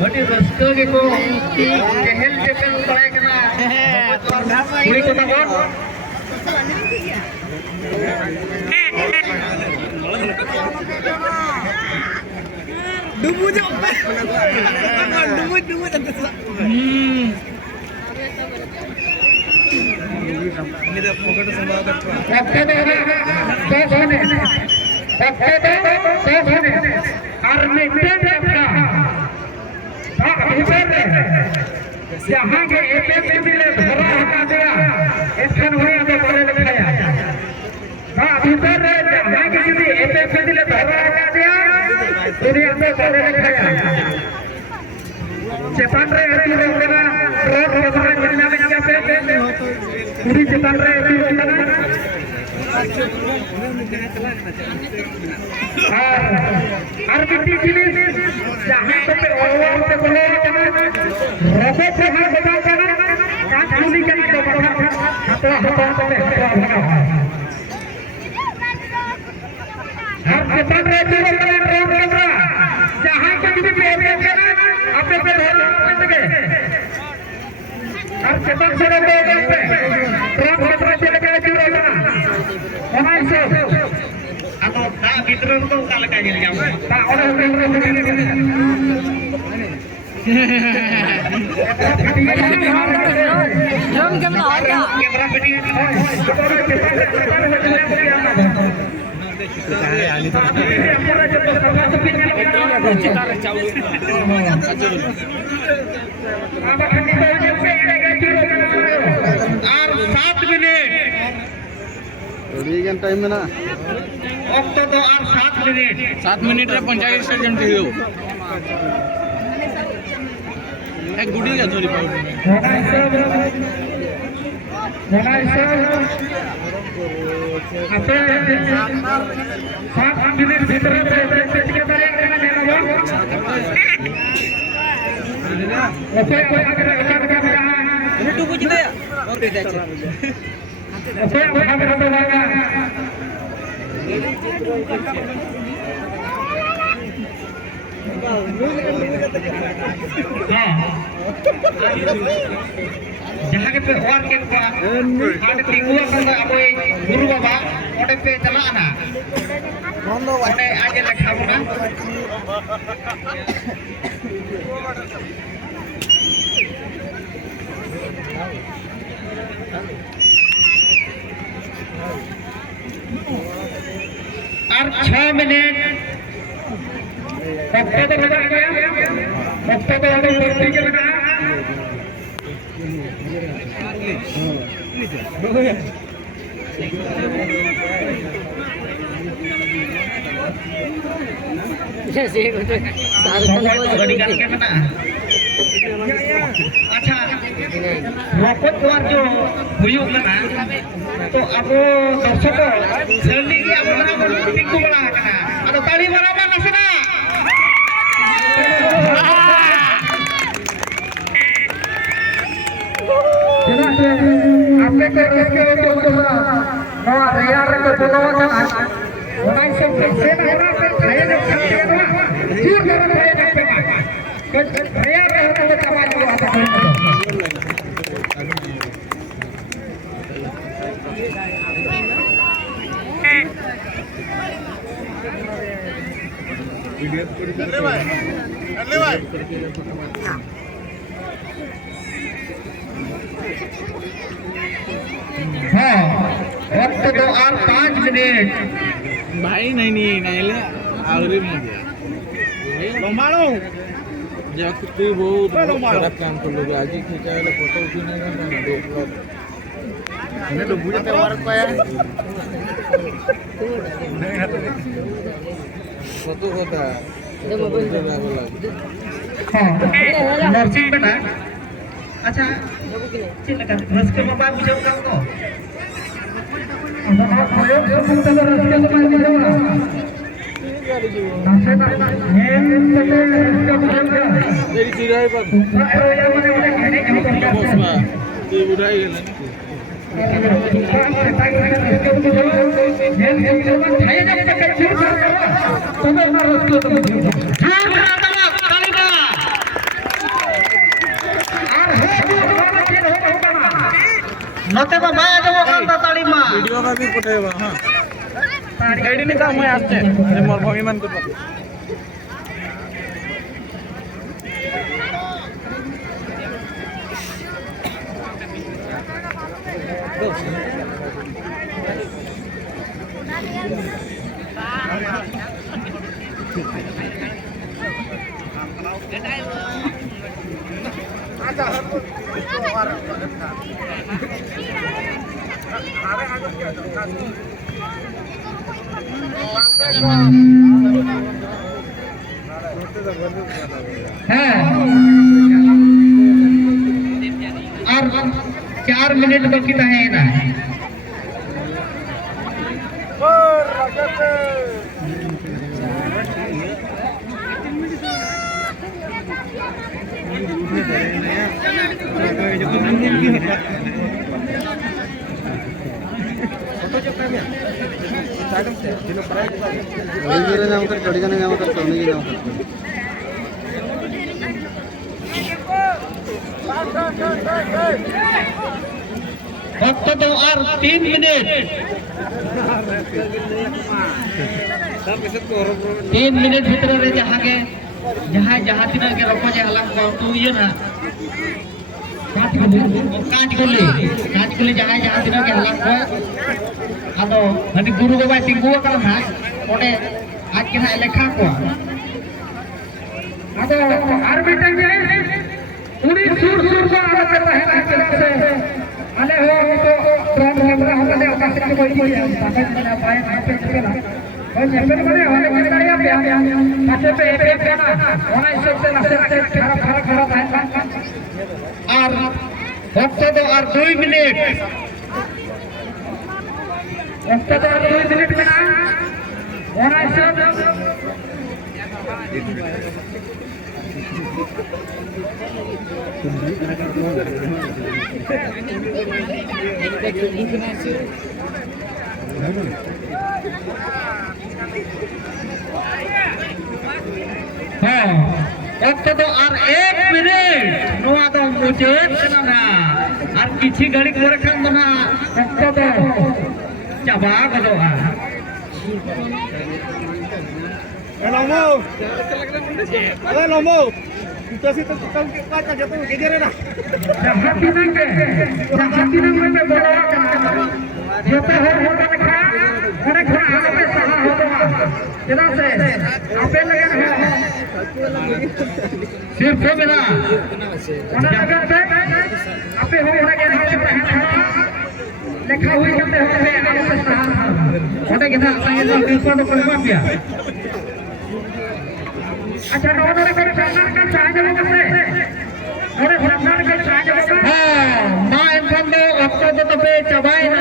Aduh, raska gitu. Kehel cepel mulai kena. Kulit kena kan? Dumu apa? Dumu tentu. Ini dah pokok tu sama ada. जहाँ के एपीएस मिले धरा हटा दिया इसका हुई तो बोले लिखाया हाँ भीतर जहाँ के किसी एपीएस मिले धरा हटा दिया दुनिया में बोले लिखाया चेतन रे ऐसी रोकना रोड रोकना जितना भी कैसे पूरी चेतन रे ऐसी रोकना और किसी चीज जहाँ तो पे ओवर पे बोले रोबो से हर बता देना काट चुनी करी तो बता हटवा हटवा पे हर चेतन रे ऐसी रोकना रोड रोकना जहाँ कभी भी एरिया करना अपने पे ढोल लगे और चेतन से रोड पे ट्रक हटवा से लगे ऐसी रोकना हमारे से atau tak gitu tu kalau kayak gini tak orang Jom kamera aja. kamera video Berikan time mana? waktu tu 7 minit 7 minit रे 45 सेकंड थियो एक गुडी का चोरी पाउड apa 7 minit भीतर के बारे में लेना okay ini tunggu kita ya oke okay जहाँ के पे और के पा आने tinggal करना अब ये गुरु बाबा ओटे पे चला ना ओटे आगे लगा बोला और 6 मिनट वक्त तो लगा गया वक्त तो हमें वर्ती के लगा जैसे गाड़ी निकाल के बना अच्छा रोकत द्वार जो हुयुक लना तो अब दर्शक जल्दी की अब ना टिकु बड़ा कना अब ताली बराबर नसना आपके के तो नवा तैयार को बोलवा कना उनाई से से ना पे खाए ना जी कर खाए ना पे भैया के होता है समाज को आता है ले भाई हाँ वक्त तो और 5 मिनट भाई नहीं ले आगरी में लंबालो जब तू बहुत खराब काम कर लोगे आज ही खींचा है फोटो उठने का देख लो मैंने तो बुझे ते वर्क पाया फोटो होता हाँ नर्सिंग बना अच्छा चिल्लाkan रस्के में बात बुझाओ काम को अब आप प्रयोग सब तक रस्के में बात बुझाओ नसे ना ये रस्के बुझाओ तेरी चिराई पर ये मैंने बोले कहने की बात बॉस में ये बुढ़ाई है नोते में मैं जो करता ताली मां वीडियो का भी पटेगा हां गाड़ी नहीं का मैं आते अरे मोर भंगी मान कर और 4 मिनट बाकी है ना वक्त तो और 3 मिनट 3 मिनट भीतर रे जहाँ के जहाँ तीन के रखो जे हलक तू ये ना काट गोली जहाँ तीन के हलक को आदो हनी गुरु बाबा तिंगु का ना ओडे आज के ना लेखा को आदो आर बेटा के पूरी सुर को आदत करता है से अने हो तो ड्रोन कैमरा हमने आकाश से कोई नहीं है ताकत बना पाए यहाँ पे चला और यहाँ पे बने होने वाले गाड़ियाँ पे अच्छे पे एक ना होना इस सबसे नशे खराब है और वक्त तो और 2 मिनट वक्त तो और 2 मिनट में ना होना इस सब वक्त तो और 1 मिनट नोआ तो मुझे ना और किसी घड़ी को रखा ना वक्त तो चाबा गदो अरे लोमो तो सी तो कल के का जतो के जरे ना जहाती ना में बोला जो पे हो रखा उन्हें खड़ा पे सहा हो तो जरा से आपे लगे ना सिर्फ हो मेरा उन्हें लगा पे आपे हो लगे ना लिखा हुई करते हो पे आपे सहा उन्हें कितना संगे जो ऊपर तो कोई मत दिया अच्छा नौ नौ कर सामने का साइड में करते और सामने का साइड में हां मां इनकम में आपको तो पे चबाई ना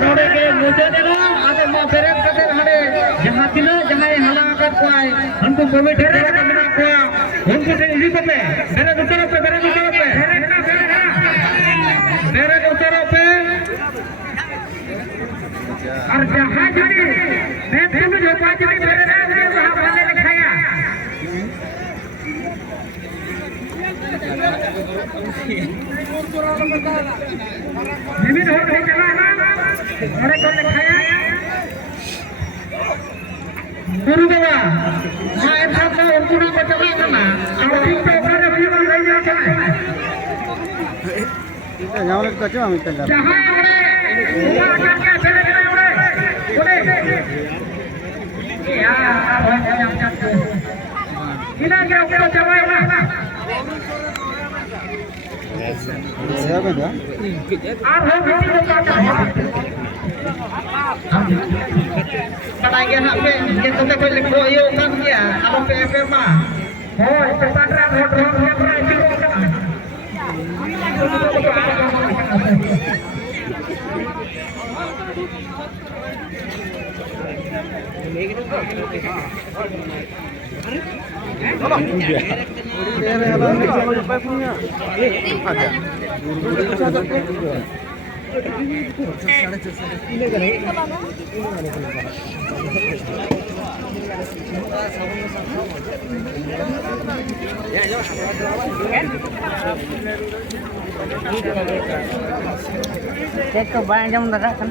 नोड़े के मुझे देना आगे मां फेरे करते हड़े जहां दिनो जहां हला का कोई हमको कमिटी रे बना को उनको से इजी पे मेरे दूसरे पे और जहां जाने मैं तुम्हें जो पांच में मेरे वहां वाले लिखाया निमित हो नहीं चला मेरे को लिखाया गुरु बाबा हां ऐसा तो उनको ना बचवा करना और ठीक तो ऊपर भी बन रही जाता है यहाँ लोग कच्चा हम इतना जहां हमने ऊपर करके चले गए उड़े यार इधर के ऊपर चबाए ना saya apa dah? Padayan apa? Kita tak boleh koyo kan dia. Kalau PF mah. Oh, cepat ram drone kamera itu kan. Cek ke banyak jam dah kan.